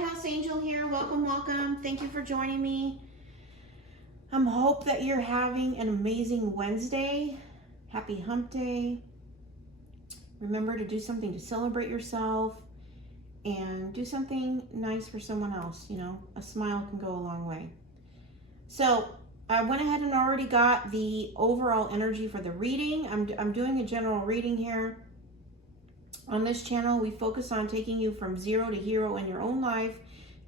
Lighthouse Angel here. Welcome, welcome. Thank you for joining me. I hope that you're having an amazing Wednesday. Happy hump day. Remember to do something to celebrate yourself and do something nice for someone else. You know, a smile can go a long way. So I went ahead and already got the overall energy for the reading. I'm doing a general reading here. On this channel, we focus on taking you from zero to hero in your own life,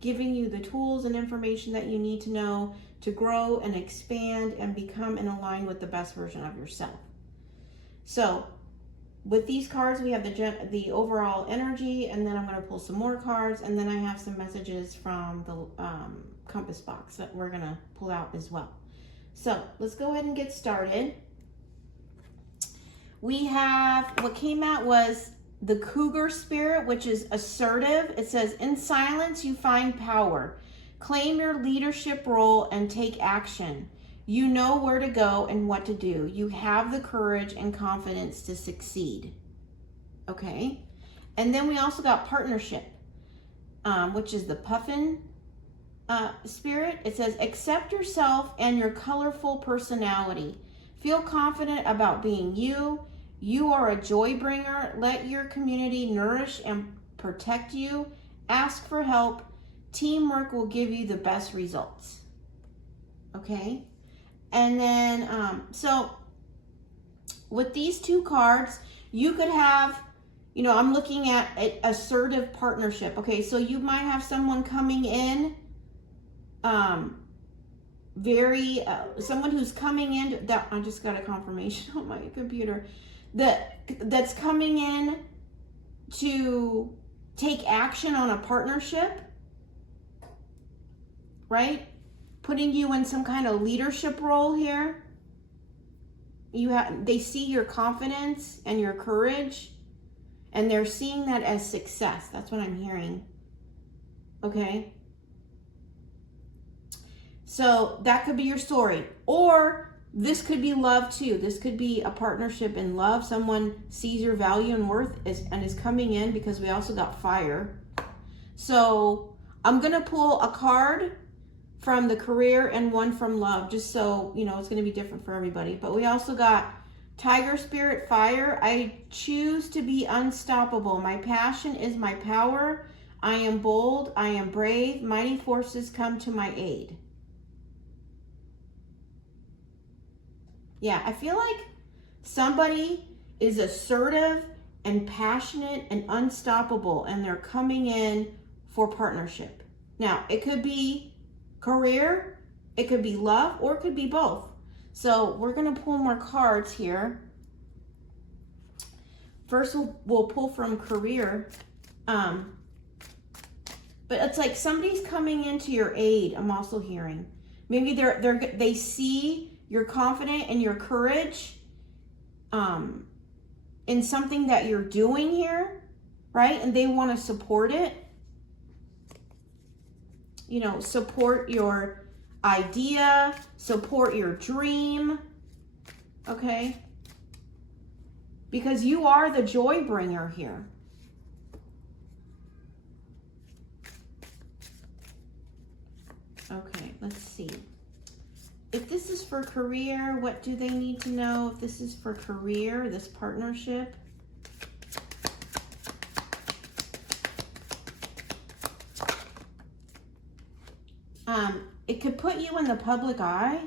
giving you the tools and information that you need to know to grow and expand and become and align with the best version of yourself. So with these cards, we have the overall energy, and then I'm going to pull some more cards, and then I have some messages from the compass box that we're going to pull out as well. So let's go ahead and get started. We have, what came out was the cougar spirit, which is assertive. It says, in silence, you find power. Claim your leadership role and take action. You know where to go and what to do. You have the courage and confidence to succeed. Okay. And then we also got partnership, which is the puffin spirit. It says, accept yourself and your colorful personality. Feel confident about being you. You are a joy bringer. Let your community nourish and protect you. Ask for help. Teamwork will give you the best results. Okay. And then, so with these two cards, you could have, you know, I'm looking at assertive partnership. Okay. So you might have someone coming in, someone who's coming in that I just got a confirmation on my computer. That's coming in to take action on a partnership, right? Putting you in some kind of leadership role here. They see your confidence and your courage, and they're seeing that as success. That's what I'm hearing. Okay? So that could be your story. Or this could be love too. This could be a partnership in love. Someone sees your value and worth and is coming in, because we also got fire. So I'm going to pull a card from the career and one from love, just so, you know, it's going to be different for everybody. But we also got tiger spirit, fire. I choose to be unstoppable. My passion is my power. I am bold. I am brave. Mighty forces come to my aid. Yeah, I feel like somebody is assertive and passionate and unstoppable, and they're coming in for partnership. Now, it could be career, it could be love, or it could be both. So we're going to pull more cards here. First, we'll pull from career. But it's like somebody's coming into your aid, I'm also hearing. Maybe they see you're confident and your courage in something that you're doing here, right? And they want to support it. You know, support your idea, support your dream, okay? Because you are the joy bringer here. Okay, let's see. If this is for career, what do they need to know? If this is for career, this partnership. It could put you in the public eye.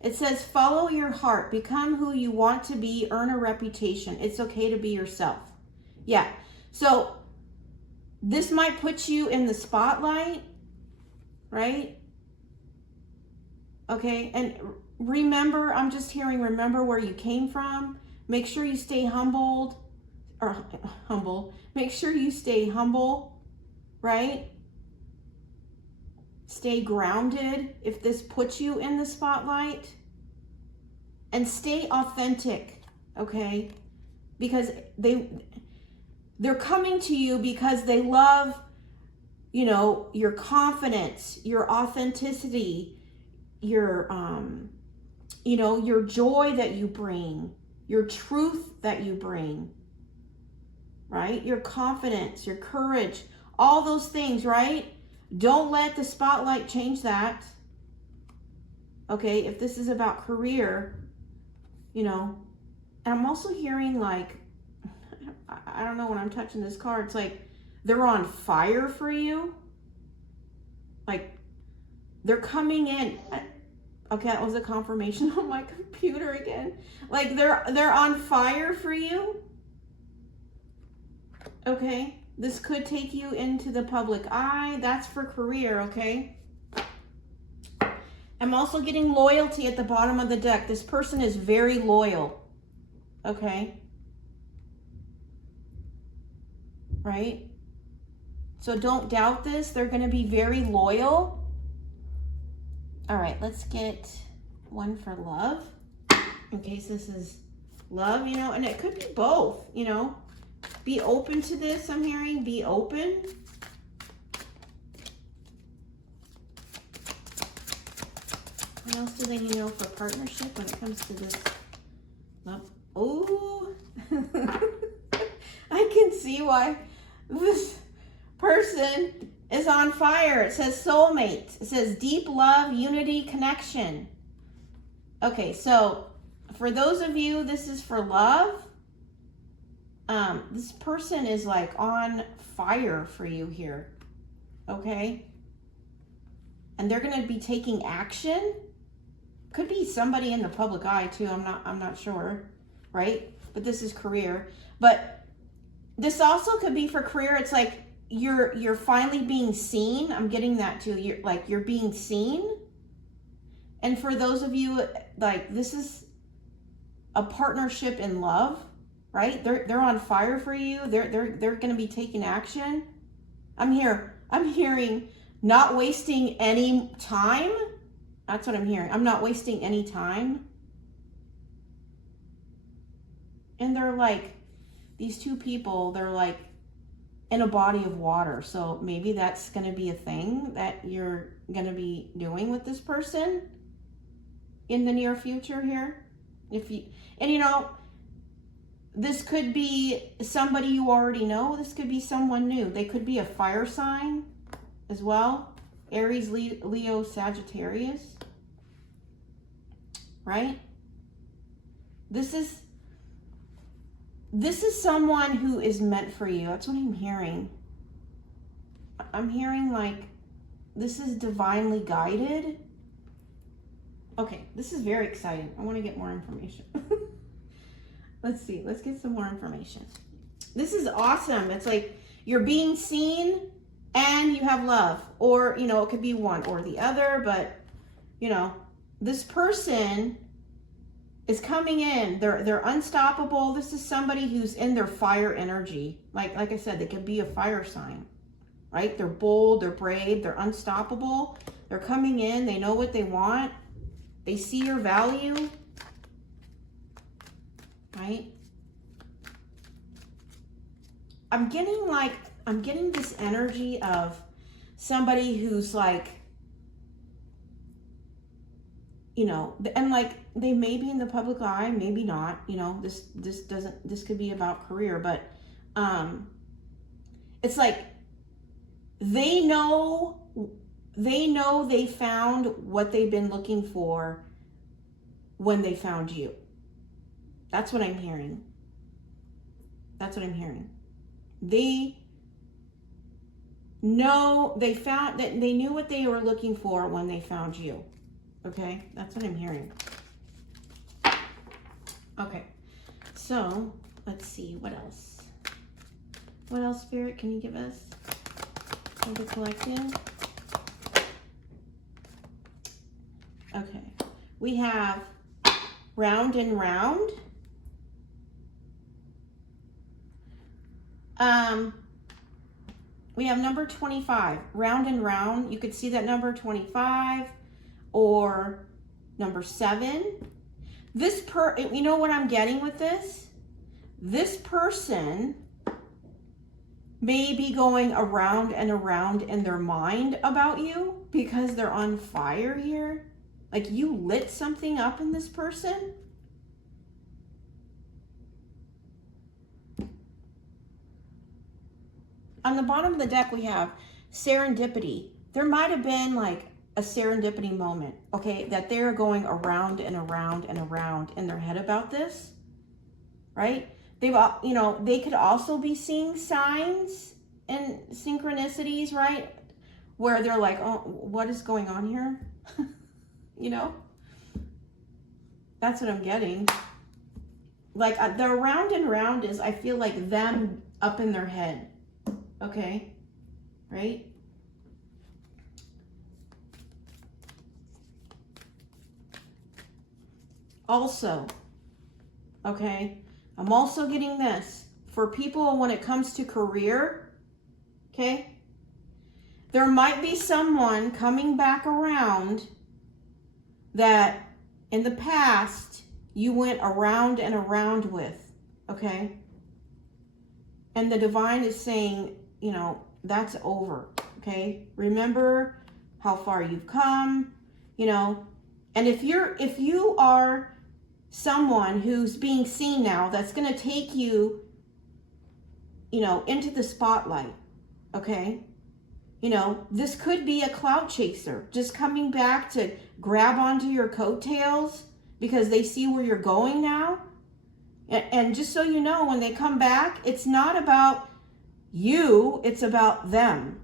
It says, follow your heart, become who you want to be, earn a reputation. It's okay to be yourself. Yeah. So this might put you in the spotlight, right? Okay, and remember, I'm just hearing, remember where you came from. Make sure you stay humble. Make sure you stay humble, right? Stay grounded if this puts you in the spotlight. And stay authentic, okay? Because they're coming to you because they love, you know, your confidence, your authenticity, your you know, your joy that you bring, your truth that you bring, right? Your confidence, your courage, all those things, right? Don't let the spotlight change that. Okay, if this is about career, you know, and I'm also hearing like, I don't know, when I'm touching this card, it's like they're on fire for you. Like they're coming in. Okay, that was a confirmation on my computer again. Like they're on fire for you. Okay, this could take you into the public eye. That's for career, okay? I'm also getting loyalty at the bottom of the deck. This person is very loyal, okay? Right? So don't doubt this. They're going to be very loyal. All right, let's get one for love, in case this is love, you know, and it could be both, you know. Be open to this, I'm hearing. Be open. What else do they need to know for partnership when it comes to this love? Oh, I can see why this person is on fire. It says soulmate. It says deep love, unity, connection. Okay, so for those of you, this is for love. This person is like on fire for you here. Okay? And they're going to be taking action. Could be somebody in the public eye too. I'm not sure, right? But this is career. But this also could be for career. It's like you're finally being seen. I'm getting that too. You're being seen. And for those of you, like, this is a partnership in love, right? They're on fire for you. They're going to be taking action. I'm hearing not wasting any time. That's what I'm hearing. I'm not wasting any time. And they're like, these two people, they're like in a body of water. So maybe that's going to be a thing that you're going to be doing with this person in the near future here. And you know, this could be somebody you already know. This could be someone new. They could be a fire sign as well. Aries, Leo, Sagittarius. Right? This is someone who is meant for you. That's what I'm hearing. I'm hearing like this is divinely guided. Okay, this is very exciting. I want to get more information. Let's see. Let's get some more information. This is awesome. It's like you're being seen and you have love. Or, you know, it could be one or the other. But, you know, this person is coming in. They're unstoppable. This is somebody who's in their fire energy. Like I said, they could be a fire sign. Right? They're bold. They're brave. They're unstoppable. They're coming in. They know what they want. They see your value. Right? I'm getting this energy of somebody who's like, you know, and like they may be in the public eye, maybe not, you know, this could be about career, but it's like they know they found what they've been looking for when they found you. That's what I'm hearing. That's what I'm hearing. They know they found that they knew what they were looking for when they found you. Okay, that's what I'm hearing. Okay, so let's see, what else? What else, Spirit, can you give us for the collective? Okay, we have round and round. We have number 25, round and round. You could see that number 25 or number 7. You know what I'm getting with this? This person may be going around and around in their mind about you because they're on fire here. Like you lit something up in this person. On the bottom of the deck, we have serendipity. there might have been like a serendipity moment, okay, that they're going around and around and around in their head about this, right? They could also be seeing signs and synchronicities, right? Where they're like, oh, what is going on here? That's what I'm getting. Like the around and around is, I feel like them up in their head, okay, right? Also, okay, I'm also getting this for people when it comes to career, okay? There might be someone coming back around that in the past you went around and around with, okay? And the divine is saying, that's over, okay? Remember how far you've come, and if you are someone who's being seen now, that's going to take you, into the spotlight, okay? This could be a cloud chaser just coming back to grab onto your coattails because they see where you're going now. And just so you know, when they come back, it's not about you, it's about them.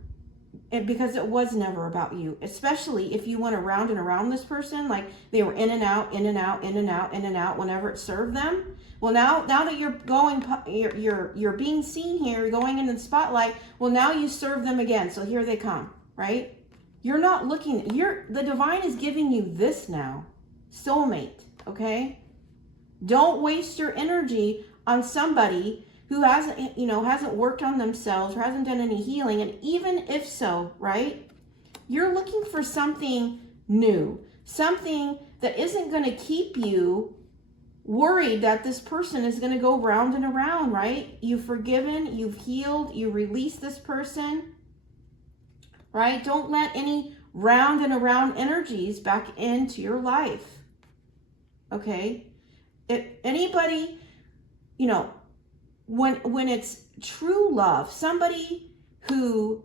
Because it was never about you, especially if you went around and around this person, like they were in and out, in and out, in and out, in and out whenever it served them. Well, now that you're going, you're being seen here, you're going into the spotlight. Well, now you serve them again. So here they come, right? You're not looking, the divine is giving you this now. Soulmate, okay? Don't waste your energy on somebody who hasn't worked on themselves or hasn't done any healing. And even if so, right, you're looking for something new, something that isn't going to keep you worried that this person is going to go round and around, right? You've forgiven, you've healed, you release this person, right? Don't let any round and around energies back into your life, okay? If anybody, when it's true love, somebody who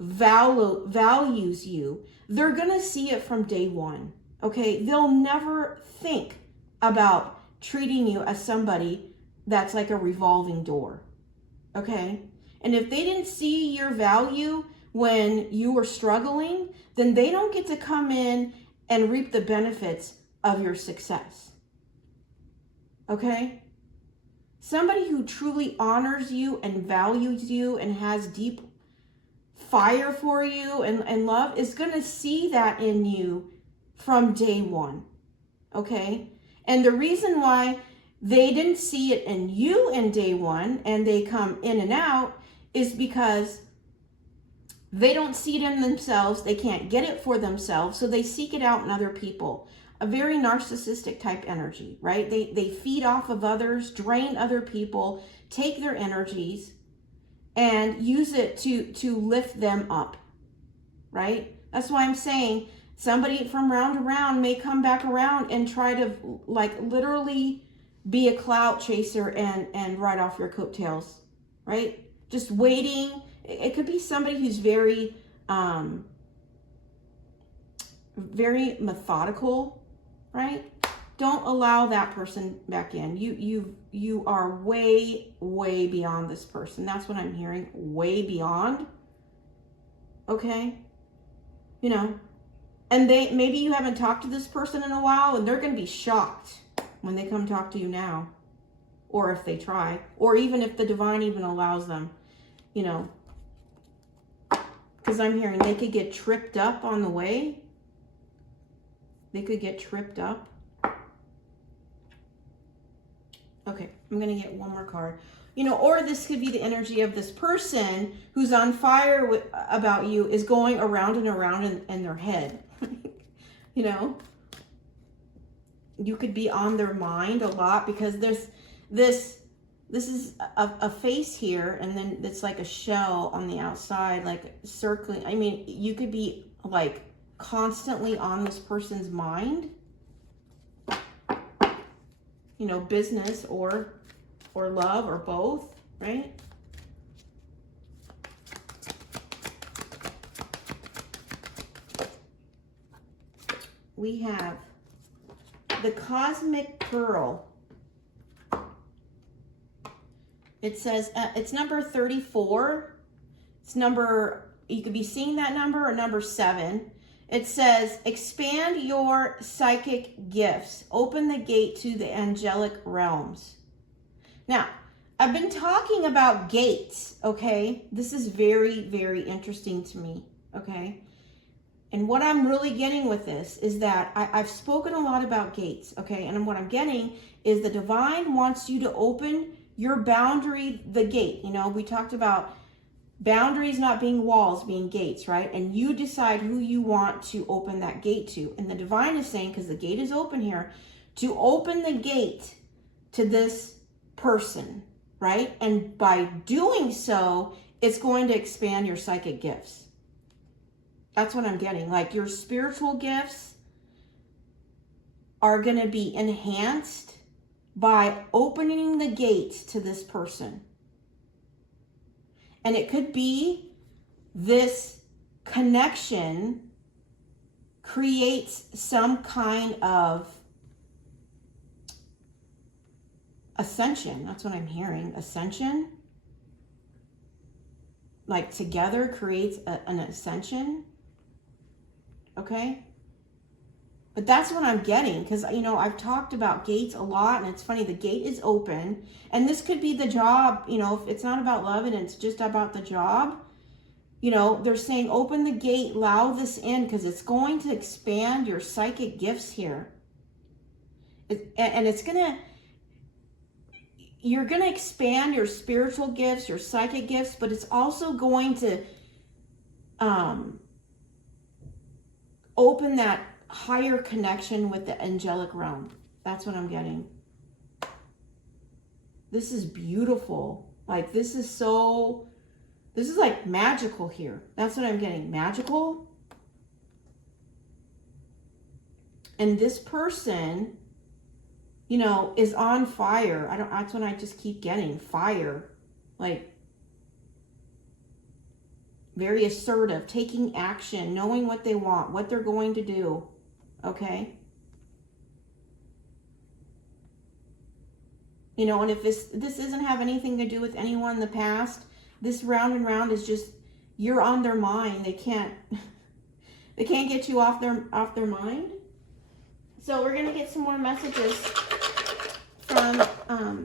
values you, they're going to see it from day one, okay? They'll never think about treating you as somebody that's like a revolving door, okay? And if they didn't see your value when you were struggling, then they don't get to come in and reap the benefits of your success, okay? Somebody who truly honors you and values you and has deep fire for you and love is going to see that in you from day one, okay? And the reason why they didn't see it in you in day one and they come in and out is because they don't see it in themselves. They can't get it for themselves, so they seek it out in other people. A very narcissistic type energy, right? They feed off of others, drain other people, take their energies, and use it to lift them up, right? That's why I'm saying somebody from round to round may come back around and try to like literally be a clout chaser and ride off your coattails, right? Just waiting. It could be somebody who's very, very methodical, right? Don't allow that person back in. You are way, way beyond this person. That's what I'm hearing. Way beyond. Okay? And maybe you haven't talked to this person in a while, and they're going to be shocked when they come talk to you now. Or if they try. Or even if the divine even allows them. Because I'm hearing they could get tripped up on the way. They could get tripped up. Okay, I'm going to get one more card. Or this could be the energy of this person who's on fire about you is going around and around in their head. You could be on their mind a lot because there's this is a face here, and then it's like a shell on the outside, like circling. I mean, you could be like constantly on this person's mind, business or love or both, right? we have the Cosmic Girl. It says, it's number 34. It's number, you could be seeing that number, or number 7. It says, expand your psychic gifts. Open the gate to the angelic realms. Now, I've been talking about gates, okay? This is very, very interesting to me, okay? And what I'm really getting with this is that I've spoken a lot about gates, okay? And what I'm getting is the divine wants you to open your boundary, the gate. You know, we talked about boundaries not being walls, being gates, right? And you decide who you want to open that gate to. And the divine is saying, because the gate is open here, to open the gate to this person, right? And by doing so, it's going to expand your psychic gifts. That's what I'm getting. Like, your spiritual gifts are going to be enhanced by opening the gate to this person. And it could be this connection creates some kind of ascension. That's what I'm hearing. Ascension. Like, together creates an ascension. Okay? But that's what I'm getting, because, you know, I've talked about gates a lot, and it's funny, the gate is open, and this could be the job, you know, if it's not about love and it's just about the job, you know, they're saying open the gate, allow this in, because it's going to expand your psychic gifts here. And it's going to, you're going to expand your spiritual gifts, your psychic gifts, but it's also going to open that higher connection with the angelic realm. That's what I'm getting. This is beautiful. Like, this is like magical here. That's what I'm getting. Magical. And this person, you know, is on fire. That's what I just keep getting. Fire. Like, very assertive, taking action, knowing what they want, what they're going to do. Okay? You know, and if this doesn't have anything to do with anyone in the past, this round and round is just, you're on their mind. They can't get you off their mind. So we're gonna get some more messages from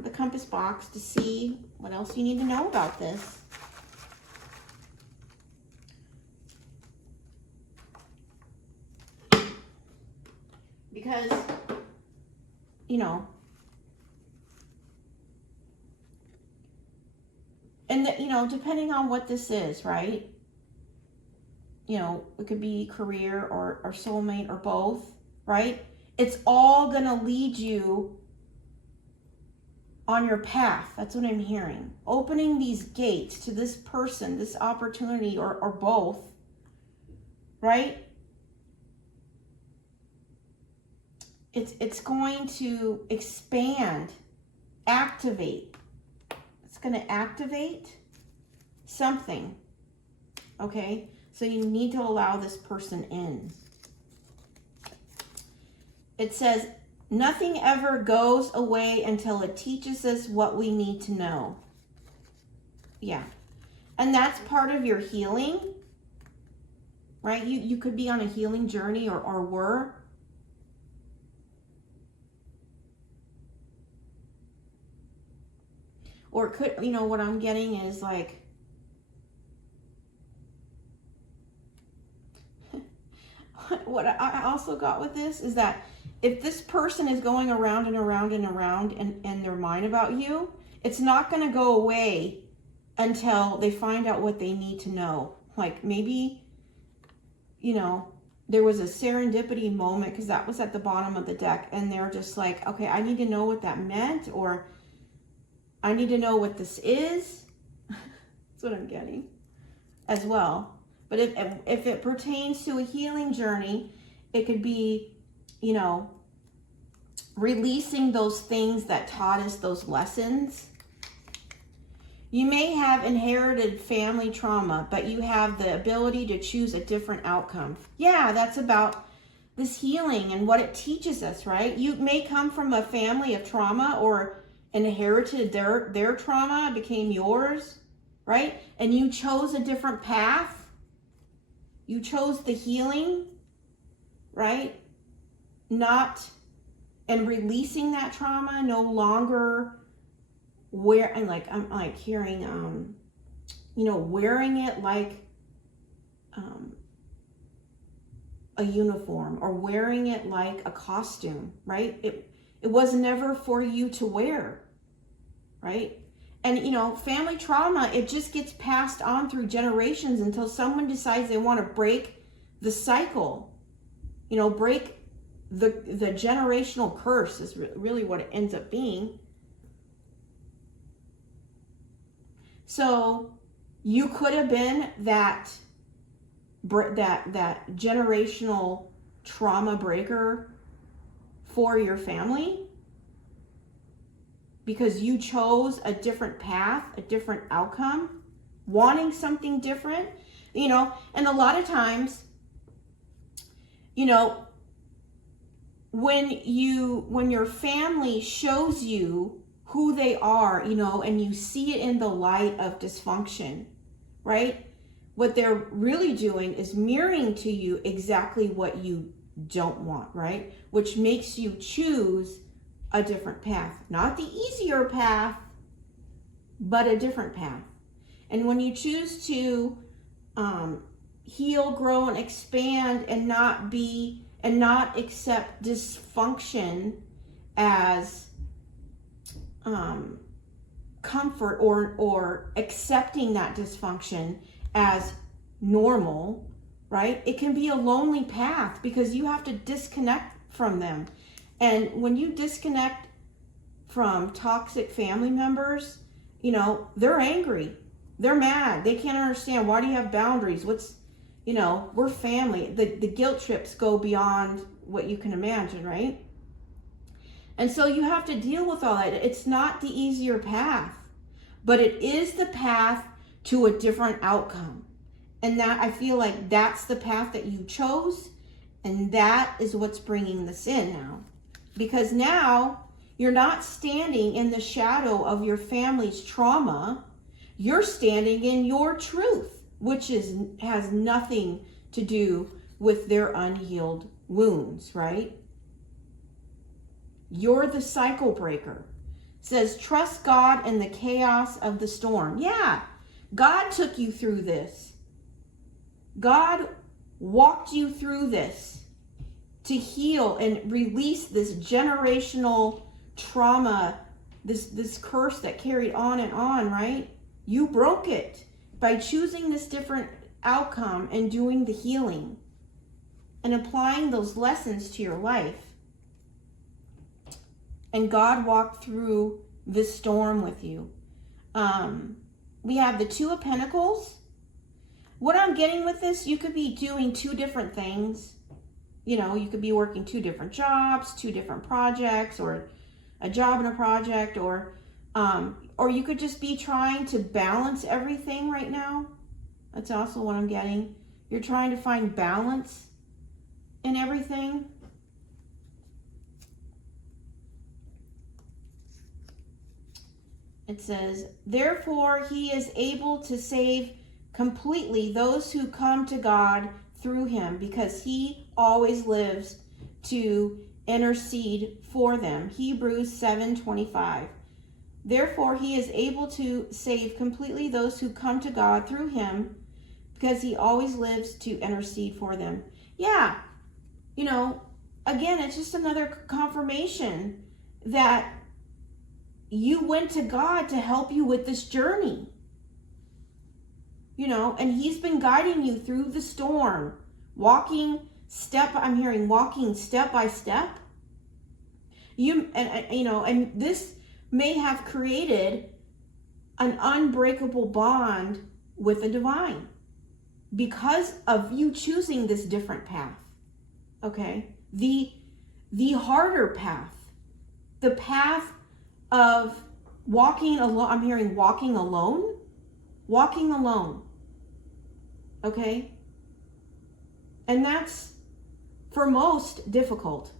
the compass box to see what else you need to know about this. Because, you know, and you know, depending on what this is, right? You know, it could be career or soulmate or both, right? It's all gonna lead you on your path. That's what I'm hearing. Opening these gates to this person, this opportunity, or both, right? It's going to expand, activate. It's going to activate something, okay? So you need to allow this person in. It says, nothing ever goes away until it teaches us what we need to know. Yeah. And that's part of your healing, right? You could be on a healing journey or were. Or it could, you know, what I'm getting is like, what I also got with this is that if this person is going around and around and around in their mind about you, it's not going to go away until they find out what they need to know. Like, maybe, you know, there was a serendipity moment, because that was at the bottom of the deck, and they're just like, okay, I need to know what that meant, or I need to know what this is. That's what I'm getting as well. But if it pertains to a healing journey, it could be, you know, releasing those things that taught us those lessons. You may have inherited family trauma, but you have the ability to choose a different outcome. Yeah, that's about this healing and what it teaches us, right? You may come from a family of trauma or inherited their trauma, became yours, right? And you chose a different path. You chose the healing, right? And releasing that trauma, no longer I'm like hearing, wearing it like a uniform or wearing it like a costume, right? It was never for you to wear, right? And, family trauma, it just gets passed on through generations until someone decides they want to break the cycle, break the generational curse is really what it ends up being. So you could have been that generational trauma breaker for your family because you chose a different path, a different outcome, wanting something different, and a lot of times, when your family shows you who they are, and you see it in the light of dysfunction, right? What they're really doing is mirroring to you exactly what you don't want, right? Which makes you choose a different path. Not the easier path, but a different path. And when you choose to heal, grow, and expand and not accept dysfunction as comfort or accepting that dysfunction as normal, right? It can be a lonely path because you have to disconnect from them. And when you disconnect from toxic family members, they're angry. They're mad. They can't understand. Why do you have boundaries? We're family. The guilt trips go beyond what you can imagine, right? And so you have to deal with all that. It's not the easier path, but it is the path to a different outcome. And that, I feel like that's the path that you chose. And that is what's bringing this in now. Because now you're not standing in the shadow of your family's trauma. You're standing in your truth, which has nothing to do with their unhealed wounds, right? You're the cycle breaker. It says, trust God in the chaos of the storm. Yeah, God took you through this. God walked you through this to heal and release this generational trauma, this curse that carried on and on, right? You broke it by choosing this different outcome and doing the healing and applying those lessons to your life. And God walked through this storm with you. We have the Two of Pentacles. What I'm getting with this, you could be doing two different things. You could be working two different jobs, two different projects, or a job and a project, or you could just be trying to balance everything right now. That's also what I'm getting. You're trying to find balance in everything. It says, therefore he is able to save completely those who come to God through him, because he always lives to intercede for them. Hebrews 7:25. Therefore he is able to save completely those who come to God through him, because he always lives to intercede for them. Yeah, again, it's just another confirmation that you went to God to help you with this journey. And he's been guiding you through the storm, walking step by step. And this may have created an unbreakable bond with the divine because of you choosing this different path. Okay? The harder path, the path of walking alone. I'm hearing walking alone. Okay? And that's for most, difficult.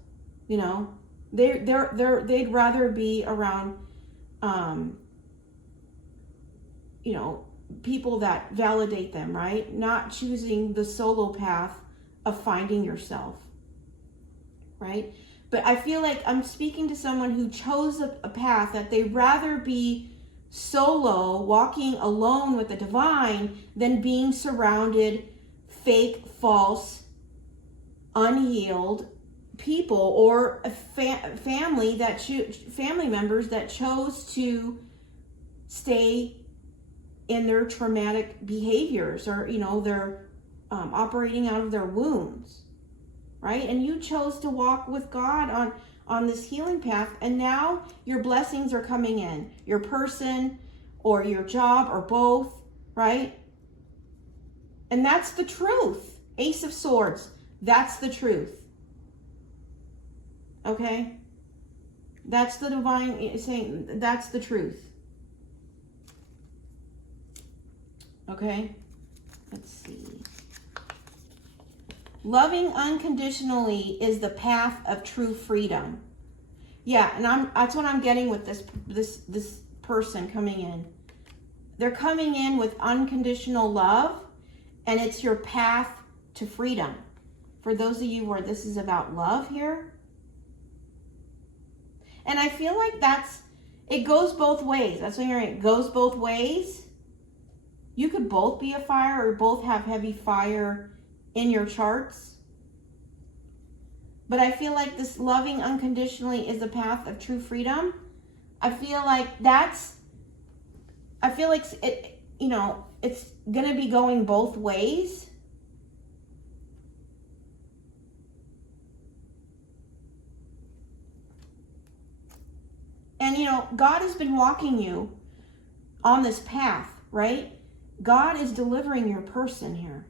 You know, they'd rather be around, you know, people that validate them, right? Not choosing the solo path of finding yourself, right? But I feel like I'm speaking to someone who chose a path that they'd rather be solo, walking alone with the divine, than being surrounded fake, false, unhealed people, or a family members that chose to stay in their traumatic behaviors, or, you know, they're operating out of their wounds, right? And you chose to walk with God on this healing path, and now your blessings are coming in, your person or your job or both, right? And that's the truth. Ace of Swords, that's the truth. Okay? That's the divine saying, that's the truth. Okay? Let's see. Loving unconditionally is the path of true freedom. Yeah, and that's what I'm getting with this person coming in. They're coming in with unconditional love, and it's your path to freedom. For those of you where this is about love here. And I feel like it goes both ways. That's what you're hearing. It goes both ways. You could both be a fire, or both have heavy fire in your charts. But I feel like this loving unconditionally is the path of true freedom. I feel like it, you know, it's going to be going both ways. And, you know, God has been walking you on this path, right? God is delivering your person here.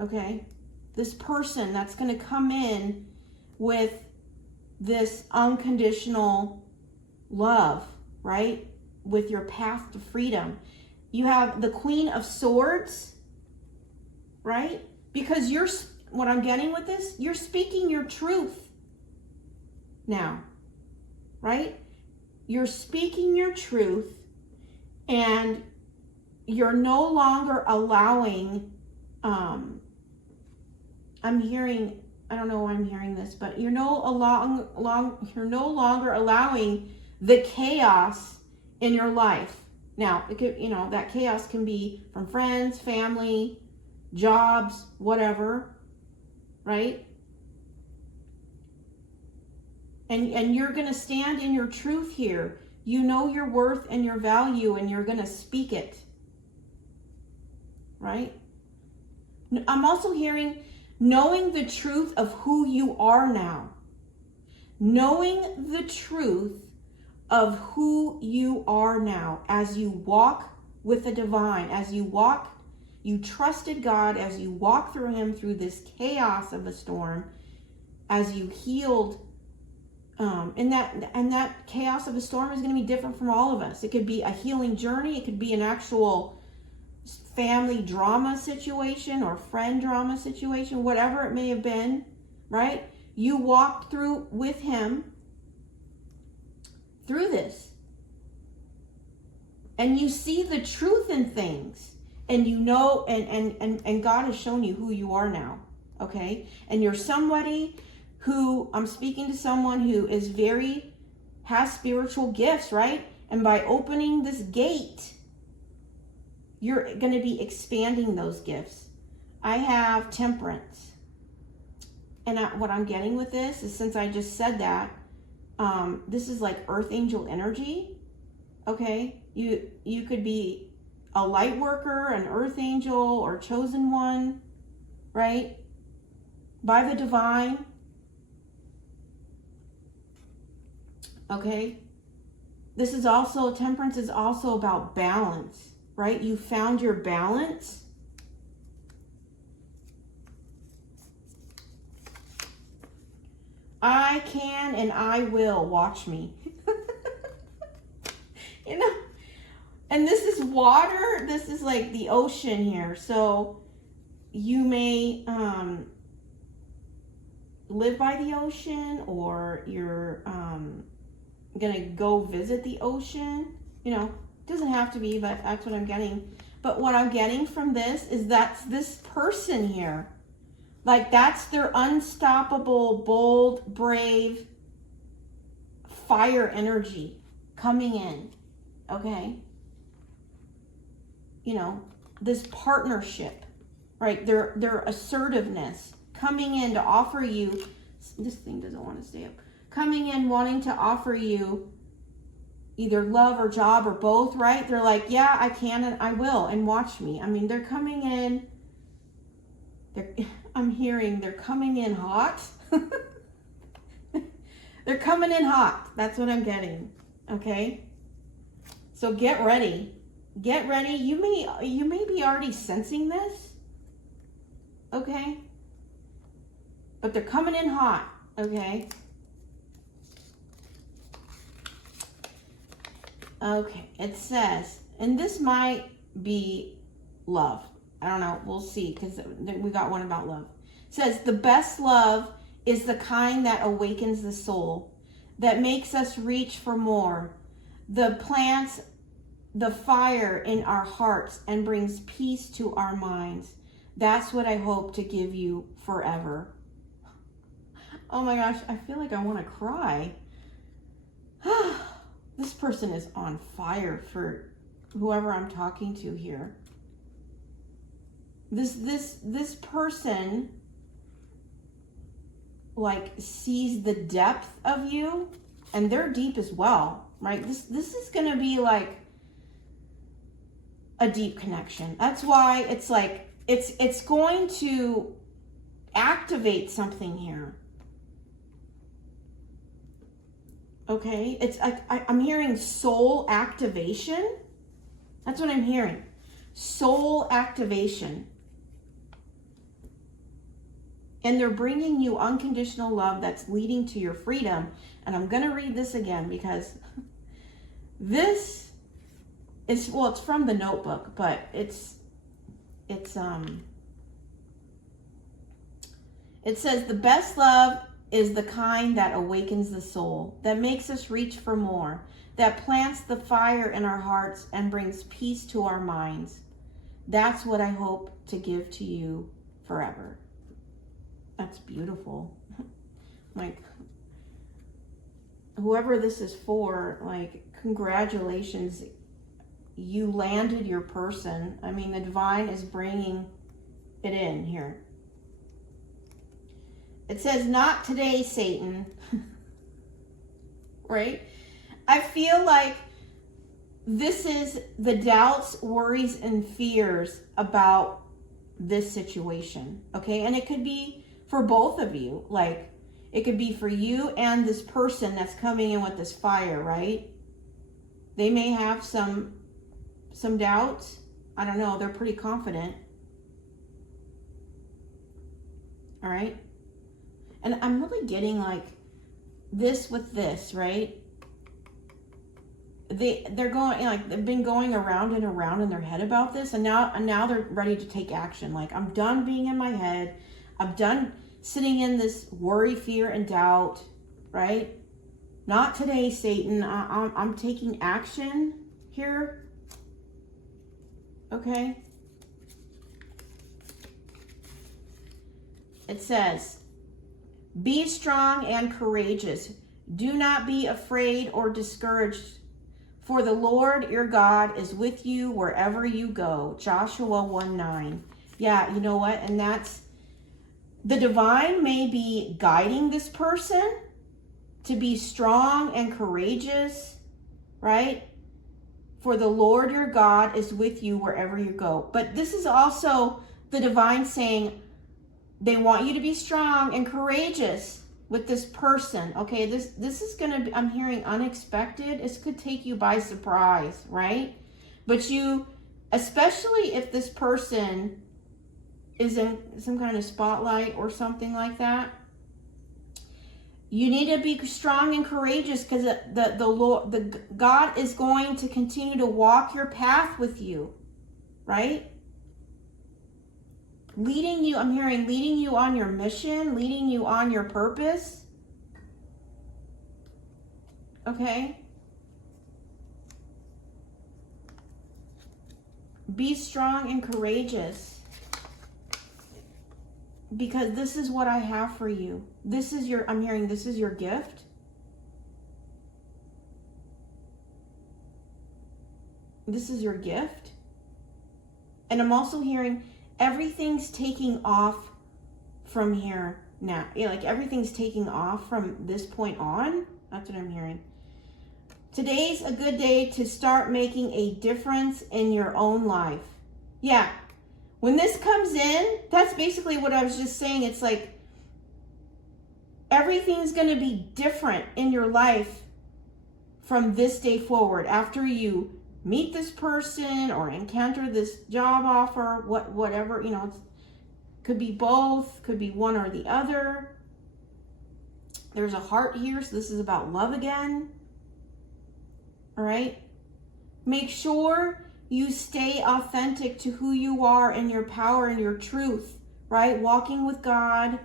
Okay? This person that's going to come in with this unconditional love, right? With your path to freedom. You have the Queen of Swords, right? Because what I'm getting with this, you're speaking your truth now, right? You're speaking your truth, and you're no longer allowing, I'm hearing, I don't know why I'm hearing this, but you're no longer allowing the chaos in your life. Now, it could, you know, that chaos can be from friends, family, jobs, whatever, right? And you're going to stand in your truth here. You know your worth and your value, and you're going to speak it. Right? I'm also hearing knowing the truth of who you are now. Knowing the truth of who you are now as you walk with the divine, as you trusted God, as you walk through him through this chaos of a storm, as you healed. And that chaos of a storm is going to be different from all of us. It could be a healing journey. It could be an actual family drama situation or friend drama situation, whatever it may have been, right? You walked through with him through this. And you see the truth in things. And you know, and God has shown you who you are now. Okay? And you're somebody who, I'm speaking to someone who has spiritual gifts, right? And by opening this gate, you're going to be expanding those gifts. I have temperance. And what I'm getting with this is, since I just said that, this is like earth angel energy. Okay? You could be a light worker, an earth angel, or chosen one, right? By the divine. Okay? Temperance is also about balance, right? You found your balance. I can and I will, watch me. You know, and this is water. This is like the ocean here. So you may, live by the ocean, or you're gonna go visit the ocean. You know, it doesn't have to be, but that's what I'm getting. But what I'm getting from this is that's this person here. Like, that's their unstoppable, bold, brave, fire energy coming in. Okay? You know, this partnership, right? Their assertiveness coming in to offer you, this thing doesn't want to stay up, coming in wanting to offer you either love or job or both, right? They're like, yeah, I can and I will, and watch me. I mean, they're coming in, I'm hearing they're coming in hot. They're coming in hot. That's what I'm getting. Okay? So get ready. Get ready. You may be already sensing this. Okay? But they're coming in hot. Okay? Okay, it says, and this might be love. I don't know. We'll see, because we got one about love. It says, the best love is the kind that awakens the soul, that makes us reach for more, that plants the fire in our hearts and brings peace to our minds. That's what I hope to give you forever. Oh my gosh, I feel like I want to cry. This person is on fire for whoever I'm talking to here. This person, like, sees the depth of you, and they're deep as well, right? This is going to be like a deep connection. That's why it's like it's going to activate something here. Okay, it's I'm hearing soul activation. That's what I'm hearing. Soul activation. And they're bringing you unconditional love that's leading to your freedom. And I'm going to read this again, because this is, well, it's from the notebook, but it says, the best love is the kind that awakens the soul, that makes us reach for more, that plants the fire in our hearts and brings peace to our minds. That's what I hope to give to you forever. That's beautiful. Like, whoever this is for, like, congratulations. You landed your person. I mean, the divine is bringing it in here. It says, not today, Satan. Right? I feel like this is the doubts, worries, and fears about this situation. Okay? And it could be for both of you. Like, it could be for you and this person that's coming in with this fire, right? They may have some doubts. I don't know. They're pretty confident. All right? And I'm really getting like this with this, right? They're going, like, they've been going around and around in their head about this, and now they're ready to take action. Like, I'm done being in my head. I'm done sitting in this worry, fear, and doubt, right? Not today, Satan. I'm taking action here. Okay? It says, be strong and courageous. Do not be afraid or discouraged, for the Lord your God is with you wherever you go. Joshua 1:9. Yeah, you know what? And that's, the divine may be guiding this person to be strong and courageous, right? For the Lord your God is with you wherever you go. But this is also the divine saying, they want you to be strong and courageous with this person. Okay, this is going to be, I'm hearing unexpected. This could take you by surprise, right? But you, especially if this person is in some kind of spotlight or something like that, you need to be strong and courageous, because the Lord, the God is going to continue to walk your path with you, right? leading you, I'm hearing leading you on your mission, leading you on your purpose. Okay? Be strong and courageous, because this is what I have for you. This is your, I'm hearing this is your gift. This is your gift. And I'm also hearing everything's taking off from here now. Yeah, like everything's taking off from this point on. That's what I'm hearing. Today's a good day to start making a difference in your own life. Yeah. When this comes in, that's basically what I was just saying. It's like everything's going to be different in your life from this day forward. After you meet this person or encounter this job offer, whatever, you know, it could be both, could be one or the other. There's a heart here, so this is about love again. All right? Make sure you stay authentic to who you are and your power and your truth, right? Walking with God,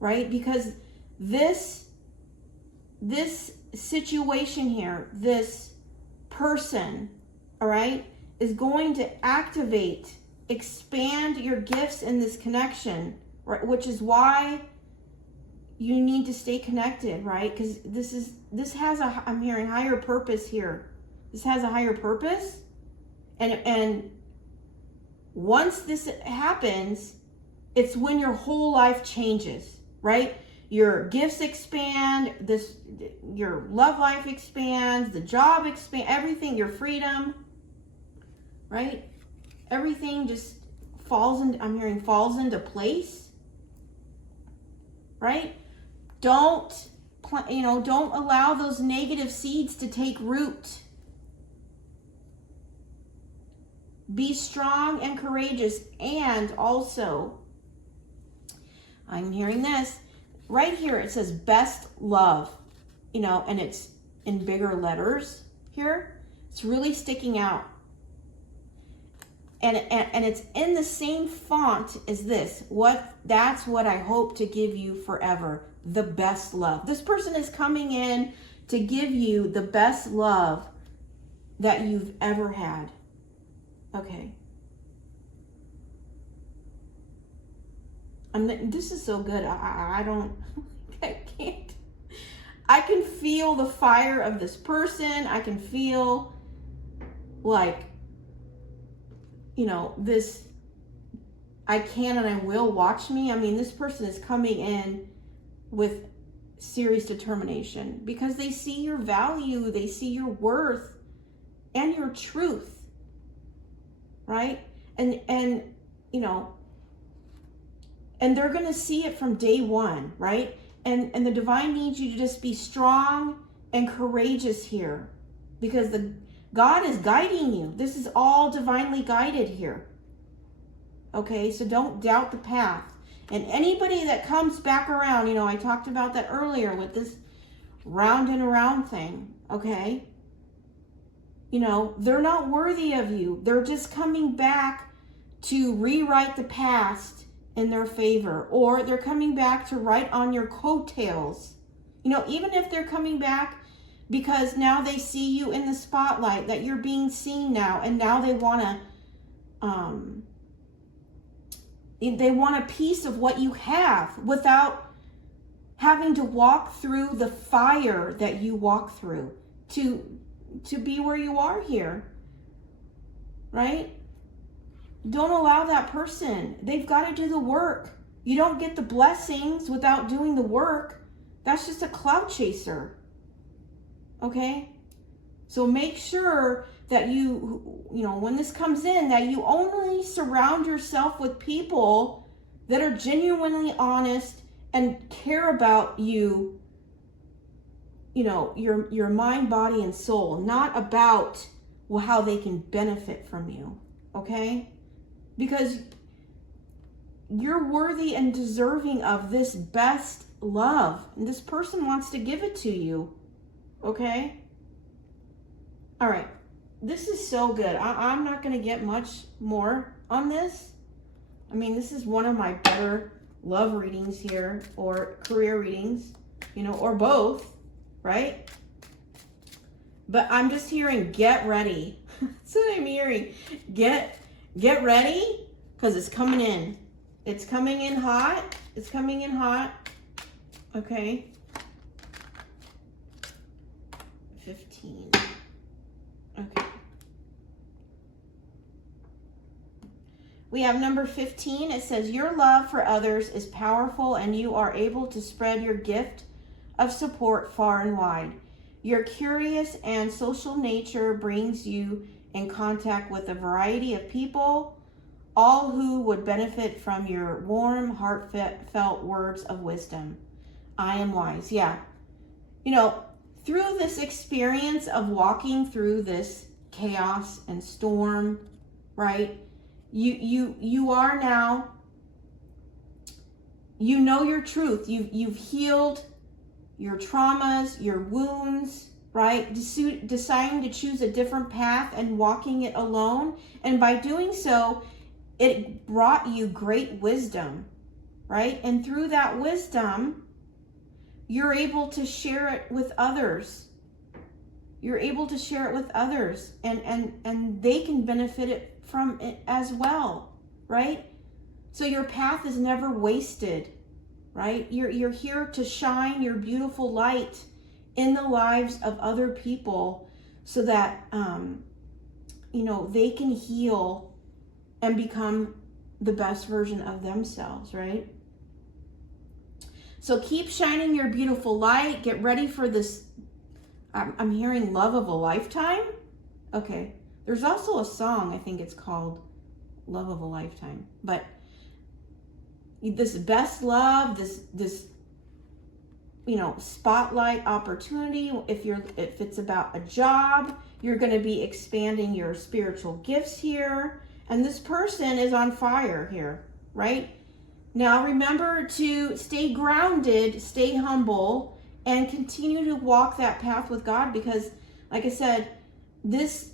right? Because this situation here, this person, all right, is going to activate, expand your gifts in this connection, right? Which is why you need to stay connected, right? Because this has a, I'm hearing higher purpose here. This has a higher purpose, and once this happens, it's when your whole life changes, right? Your gifts expand, your love life expands, the job expands, everything, your freedom, right? Everything just falls into, I'm hearing falls into place, right? Don't allow those negative seeds to take root. Be strong and courageous. And also, I'm hearing this right here. It says best love, and it's in bigger letters here. It's really sticking out. And it's in the same font as this. That's what I hope to give you forever. The best love. This person is coming in to give you the best love that you've ever had. Okay. This is so good. I can't. I can feel the fire of this person. I can feel like, this, I can and I will, watch me. I mean, this person is coming in with serious determination because they see your value, they see your worth and your truth, right? And they're going to see it from day one, right? And the divine needs you to just be strong and courageous here, because God is guiding you. This is all divinely guided here. Okay, so don't doubt the path. And anybody that comes back around, I talked about that earlier with this round and around thing, okay? They're not worthy of you. They're just coming back to rewrite the past in their favor, or they're coming back to write on your coattails. Even if they're coming back because now they see you in the spotlight, that you're being seen now, and now they want a piece of what you have without having to walk through the fire that you walk through to be where you are here, right? Don't allow that person. They've got to do the work. You don't get the blessings without doing the work. That's just a cloud chaser. Okay? So make sure that when this comes in, that you only surround yourself with people that are genuinely honest and care about you, your mind, body, and soul, not about how they can benefit from you. Okay? Because you're worthy and deserving of this best love. And this person wants to give it to you. Okay? All right. This is so good. I'm not going to get much more on this. I mean, this is one of my better love readings here, or career readings, you know, or both, right? But I'm just hearing, get ready. That's what I'm hearing. Get ready, because it's coming in. It's coming in hot. It's coming in hot. Okay. 15. Okay. We have number 15. It says, your love for others is powerful and you are able to spread your gift of support far and wide. Your curious and social nature brings you in contact with a variety of people, all who would benefit from your warm, heartfelt words of wisdom. I am wise. Yeah. You know, through this experience of walking through this chaos and storm, right? You are now, you know your truth. You've healed your traumas, your wounds, right? Deciding to choose a different path and walking it alone. And by doing so, it brought you great wisdom, right? And through that wisdom, you're able to share it with others. You're able to share it with others, and they can benefit it from it as well, right? So your path is never wasted, right? You're here to shine your beautiful light in the lives of other people so that, you know, they can heal and become the best version of themselves, right? So keep shining your beautiful light. Get ready for this. I'm hearing love of a lifetime. Okay. There's also a song, I think it's called Love of a Lifetime. But this best love, this you know, spotlight opportunity. If it's about a job, you're going to be expanding your spiritual gifts here. And this person is on fire here, right? Now remember to stay grounded, stay humble, and continue to walk that path with God, because like I said, this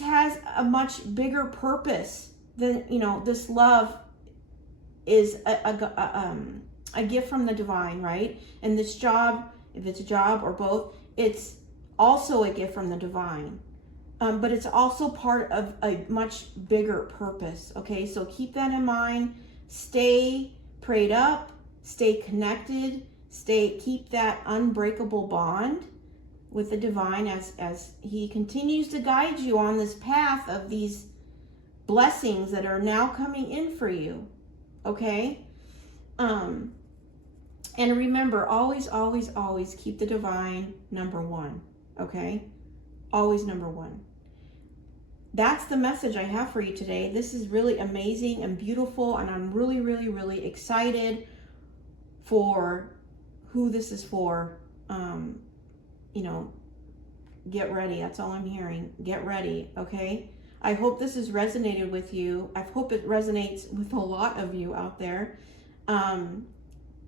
has a much bigger purpose than, you know, this love is a gift from the divine, right? And this job, if it's a job or both, it's also a gift from the divine. But it's also part of a much bigger purpose, okay? So keep that in mind. Stay prayed up, stay connected, keep that unbreakable bond with the divine as he continues to guide you on this path of these blessings that are now coming in for you, okay? And remember, always, always, always keep the divine number one, okay? Always number one. That's the message I have for you today. This is really amazing and beautiful, and I'm really, really, really excited for who this is for. You know, get ready. That's all I'm hearing. Get ready, okay? I hope this has resonated with you. I hope it resonates with a lot of you out there.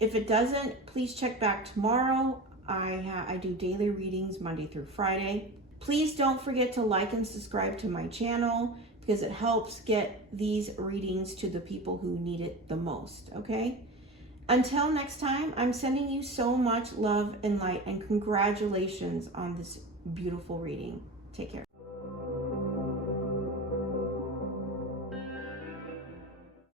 If it doesn't, please check back tomorrow. I do daily readings Monday through Friday. Please don't forget to like and subscribe to my channel, because it helps get these readings to the people who need it the most, okay? Until next time, I'm sending you so much love and light, and congratulations on this beautiful reading. Take care.